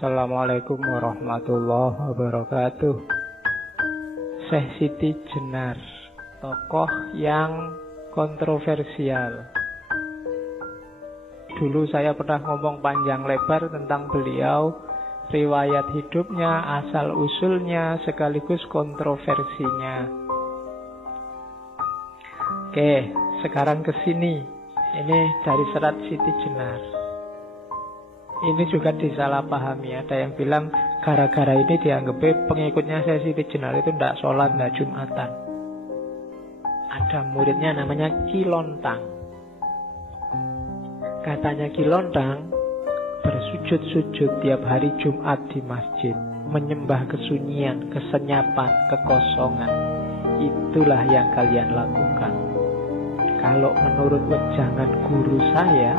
Assalamualaikum warahmatullahi wabarakatuh. Syekh Siti Jenar, tokoh yang kontroversial. Dulu saya pernah ngomong panjang lebar tentang beliau, riwayat hidupnya, asal-usulnya, sekaligus kontroversinya. Oke, sekarang ke sini. Ini dari serat Siti Jenar. Ini juga disalahpahami. Ada yang bilang gara-gara ini dianggap pengikutnya saya Siti Jenar itu tidak sholat, tidak Jumatan. Ada muridnya namanya Kilontang. Katanya Kilontang bersujud-sujud tiap hari Jumat di masjid, menyembah kesunyian, kesenyapan, kekosongan. Itulah yang kalian lakukan. Kalau menurut wejangan guru saya,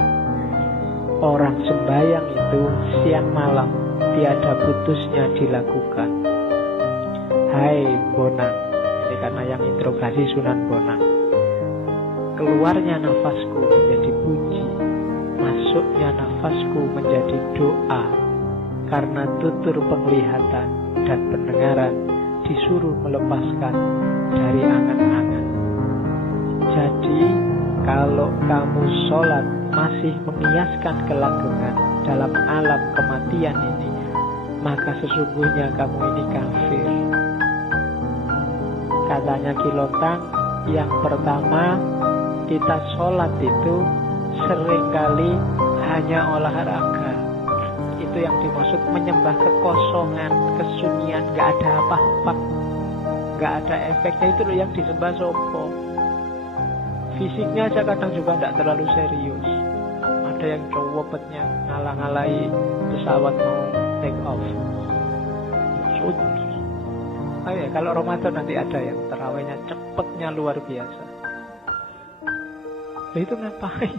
orang sembahyang itu siang malam tiada putusnya dilakukan. Hai Bonang, ini karena yang interogasi Sunan Bonang. Keluarnya nafasku menjadi puji, masuknya nafasku menjadi doa. Karena tutur penglihatan dan pendengaran disuruh melepaskan dari angan-angan. Jadi kalau kamu sholat masih mengiaskan kelanggengan dalam alam kematian ini, maka sesungguhnya kamu ini kafir. Katanya Kilontang, yang pertama, kita sholat itu seringkali hanya olahraga. Itu yang dimaksud menyembah kekosongan, kesunyian, gak ada apa-apa, gak ada efeknya. Itu loh yang disembah sopo. Fisiknya aja kadang juga tidak terlalu serius. Ada yang cowopetnya ngalah-ngalahi pesawat mau take off. Oh ya, kalau Ramadan nanti ada yang terawihnya cepetnya luar biasa. Nah, itu ngapain?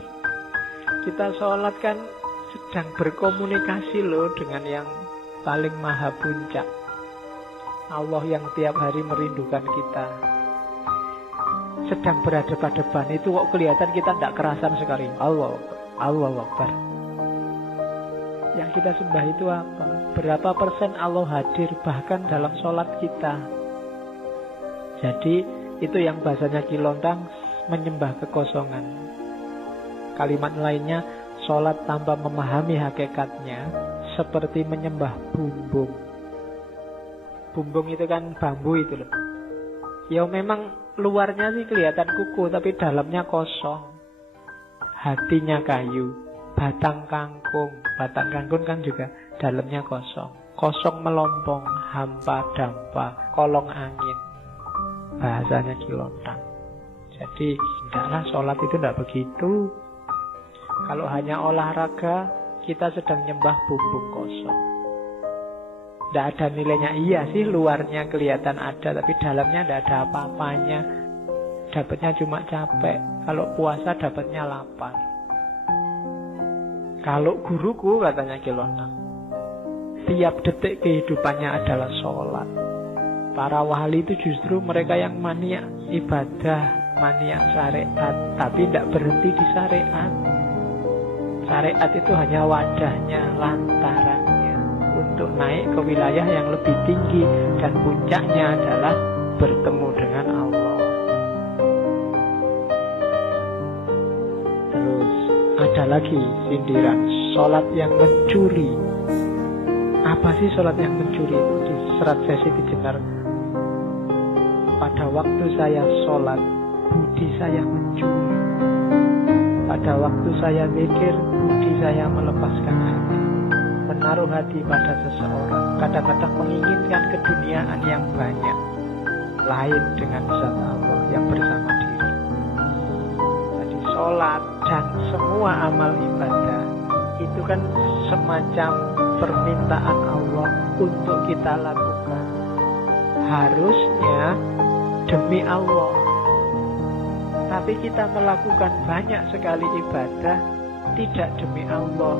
Kita sholat kan sedang berkomunikasi loh dengan yang paling maha puncak, Allah yang tiap hari merindukan kita. Sedang berhadapan-hadapan itu kok kelihatan kita tidak kerasan sekali. Allah Akbar. Yang kita sembah itu apa? Berapa persen Allah hadir bahkan dalam sholat kita? Jadi itu yang bahasanya Kilontang, menyembah kekosongan. Kalimat lainnya, sholat tanpa memahami hakikatnya seperti menyembah bumbung. Bumbung itu kan bambu itu loh. Ya memang luarnya sih kelihatan kuku, tapi dalamnya kosong. Hatinya kayu, batang kangkung. Batang kangkung kan juga dalamnya kosong. Kosong melompong, hampa dampa, kolong angin. Bahasanya Kilontang. Jadi tidaklah sholat itu tidak begitu. Kalau hanya olahraga, kita sedang nyembah bumbung kosong. Tidak ada nilainya. Iya sih luarnya kelihatan ada, tapi dalamnya tidak ada apa-apanya. Dapatnya cuma capek. Kalau puasa dapatnya lapar. Kalau guruku, katanya Kilontang, tiap detik kehidupannya adalah sholat. Para wali itu justru mereka yang maniak ibadah, maniak syariat, tapi tidak berhenti di syariat. Syariat itu hanya wadahnya, lantarannya untuk naik ke wilayah yang lebih tinggi, dan puncaknya adalah bertemu dengan Allah. Terus ada lagi sindiran, sholat yang mencuri. Apa sih sholat yang mencuri? Di serat Siti Jenar, pada waktu saya sholat, budi saya mencuri. Pada waktu saya mikir, budi saya melepaskan hati, menaruh hati pada seseorang. Kadang-kadang menginginkan keduniaan yang banyak, lain dengan zat Allah yang bersama diri. Jadi sholat dan semua amal ibadah itu kan semacam permintaan Allah untuk kita lakukan. Harusnya demi Allah. Tapi kita melakukan banyak sekali ibadah tidak demi Allah,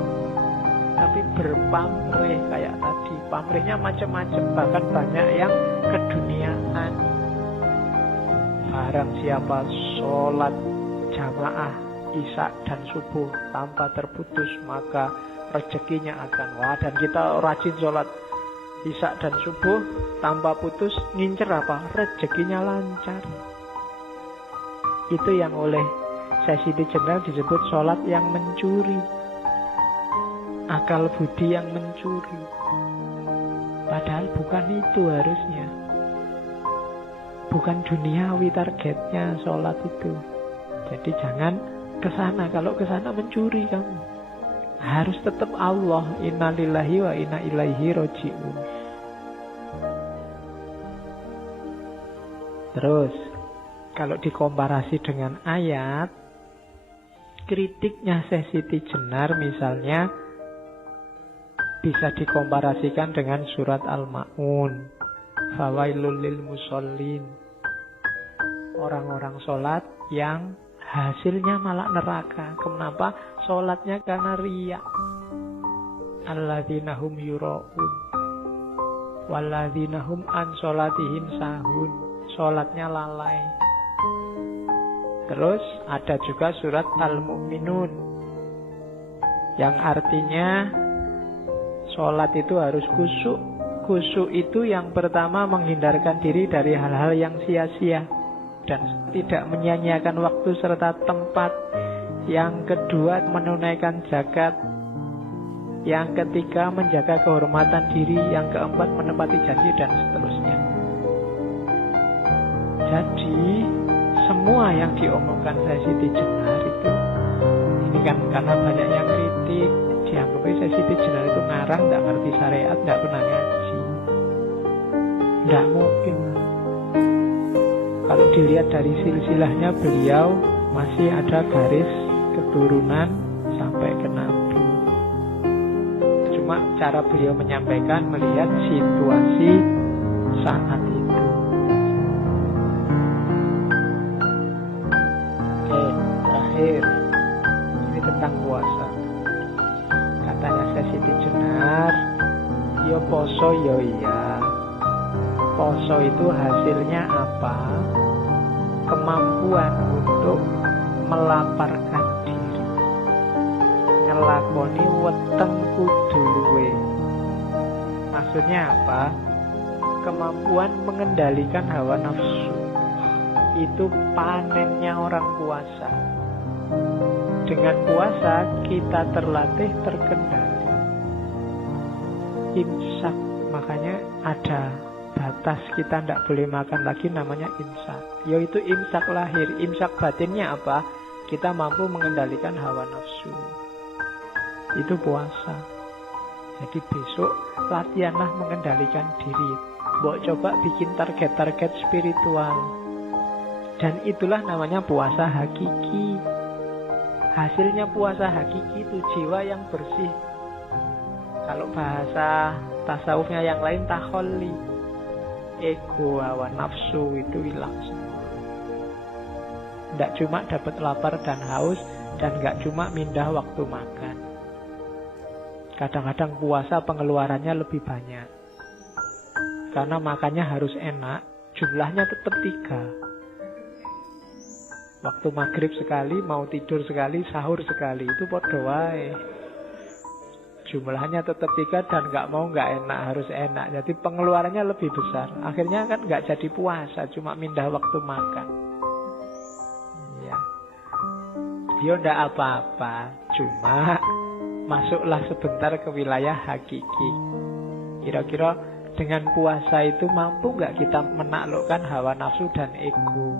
tapi berpamrih kayak tadi. Pamrihnya macam-macam, bahkan banyak yang keduniaan. Barang siapa sholat jamaah Isya dan subuh tanpa terputus, maka rezekinya akan. Wah, dan kita rajin sholat isya dan subuh tanpa putus, ngincer apa? Rezekinya lancar. Itu yang oleh Siti Jenar disebut sholat yang mencuri, akal budi yang mencuri. Padahal bukan itu harusnya. Bukan duniawi targetnya sholat itu. Jadi jangan kesana. Kalau kesana mencuri kamu. Harus tetap Allah. Inna lillahi wa inna ilaihi roji'un. Terus kalau dikomparasi dengan ayat, kritiknya Siti Jenar misalnya bisa dikomparasikan dengan surat Al-Ma'un. Fawailul lil musallin. Orang-orang sholat yang hasilnya malah neraka. Kenapa? Sholatnya karena riya. Alladzina hum yura'un walladzina hum an sholatihim sahun. Sholatnya lalai. Terus ada juga surat Al-Mu'minun yang artinya sholat itu harus khusyuk. Khusyuk itu yang pertama menghindarkan diri dari hal-hal yang sia-sia dan tidak menyia-nyiakan waktu serta tempat. Yang kedua menunaikan zakat. Yang ketiga menjaga kehormatan diri. Yang keempat menepati janji dan seterusnya. Jadi semua yang diomongkan Siti Jenar itu, ini kan karena banyak yang kritik, dianggapnya Siti Jenar itu ngarang, tidak ngerti syariat, tidak pernah ngaji. Tidak mungkin. Kalau dilihat dari silsilahnya beliau masih ada garis keturunan sampai ke Nabi. Cuma cara beliau menyampaikan melihat situasi saat itu. Terakhir, ini tentang puasa. Katanya Siti Jenar, yo poso yo iya. Poso itu hasilnya apa? Kemampuan untuk melaparkan diri, ngelakoni weteng kudu luwe. Maksudnya apa? Kemampuan mengendalikan hawa nafsu. Itu panennya orang puasa. Dengan puasa kita terlatih terkendali. Imsak, makanya ada batas, kita tidak boleh makan lagi, namanya imsak. Yaitu imsak lahir. Imsak batinnya apa? Kita mampu mengendalikan hawa nafsu. Itu puasa. Jadi besok latihanlah mengendalikan diri. Mbok coba bikin target-target spiritual. Dan itulah namanya puasa hakiki. Hasilnya puasa hakiki itu jiwa yang bersih. Kalau bahasa tasawufnya yang lain takholli. Ego, hawa nafsu itu hilang semua. Tidak cuma dapat lapar dan haus, dan gak cuma mindah waktu makan. Kadang-kadang puasa pengeluarannya lebih banyak. Karena makannya harus enak, jumlahnya tetap 3. Waktu maghrib sekali, mau tidur sekali, sahur sekali. Itu podo wae. Jumlahnya tetap 3 dan gak mau gak enak, harus enak. Jadi pengeluarannya lebih besar. Akhirnya kan gak jadi puasa, cuma mindah waktu makan. Ya. Dia ndak apa-apa, cuma masuklah sebentar ke wilayah hakiki. Kira-kira dengan puasa itu mampu gak kita menaklukkan hawa nafsu dan ego?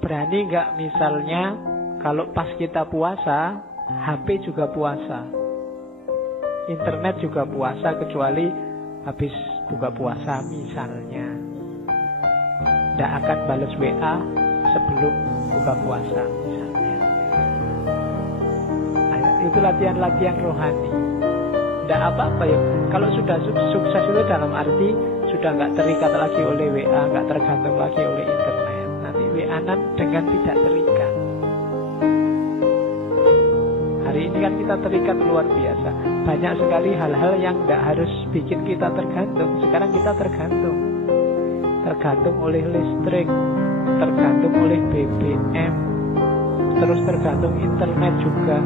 Berani gak misalnya kalau pas kita puasa, HP juga puasa, internet juga puasa, kecuali habis buka puasa misalnya. Tidak akan balas WA sebelum buka puasa misalnya. Nah, itu latihan-latihan rohani. Tidak apa-apa ya. Kalau sudah sukses itu dalam arti sudah nggak terikat lagi oleh WA, nggak tergantung lagi oleh internet. Nanti WA-an dengan tidak terikat. Hari ini kan kita terikat luar biasa. Banyak sekali hal-hal yang tidak harus bikin kita tergantung. Sekarang kita tergantung. Tergantung oleh listrik, tergantung oleh BBM, terus tergantung internet juga.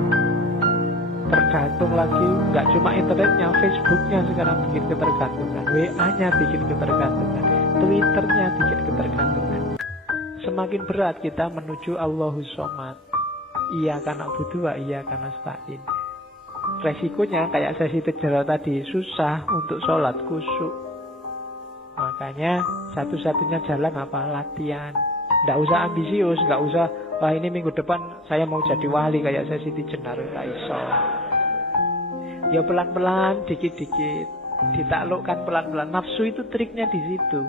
tergantung lagi. Nggak cuma internetnya, Facebooknya sekarang bikin ketergantungan, WA-nya bikin ketergantungan, Twitternya bikin ketergantungan. Semakin berat kita menuju Allahus Shomad, Iyyaka na'budu wa iyyaka nasta'in. Resikonya kayak sesi tejerah tadi, susah untuk sholat khusyuk. Makanya satu-satunya jalan apa? Latihan. Nggak usah ambisius, nggak usah wah ini minggu depan saya mau jadi wali kayak saya Siti Jenar, nggak iso. Ya pelan-pelan, dikit-dikit, ditaklukkan pelan-pelan. Nafsu itu triknya di situ.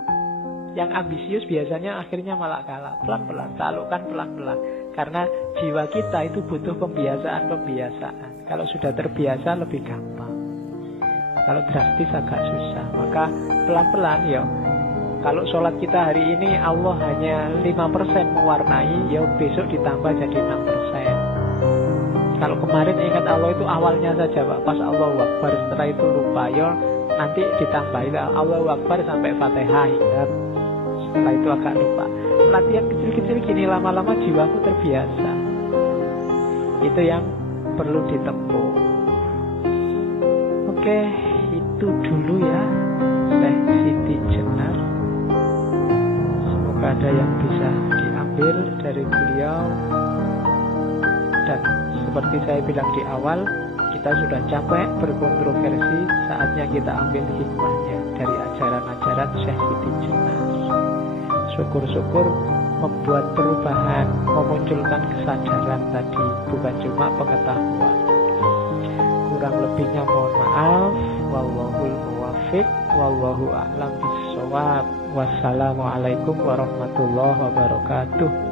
Yang ambisius biasanya akhirnya malah kalah. Pelan-pelan, taklukkan pelan-pelan. Karena jiwa kita itu butuh pembiasaan. Kalau sudah terbiasa lebih gampang. Kalau drastis agak susah. Maka pelan-pelan ya. Kalau sholat kita hari ini Allah hanya 5% mewarnai, ya besok ditambah jadi 6%. Kalau kemarin ingat Allah itu awalnya saja Pak, pas Allahu Akbar, setelah itu lupa, ya nanti ditambah Allahu Akbar sampai Fatihah, ingat. Setelah itu agak lupa. Latihan kecil-kecil gini lama-lama jiwaku terbiasa. Itu yang perlu ditempuh. Oke, itu dulu ya Syekh Siti Jenar. Semoga ada yang bisa diambil dari beliau. Dan seperti saya bilang di awal, kita sudah capek berkontroversi, saatnya kita ambil hikmahnya dari ajaran-ajaran Syekh Siti Jenar. Syukur-syukur membuat perubahan, memunculkan kesadaran tadi, bukan cuma pengetahuan. Kurang lebihnya mohon maaf. Wallahul muwaffiq, wallahu a'lam bishawab. Wassalamualaikum warahmatullahi wabarakatuh.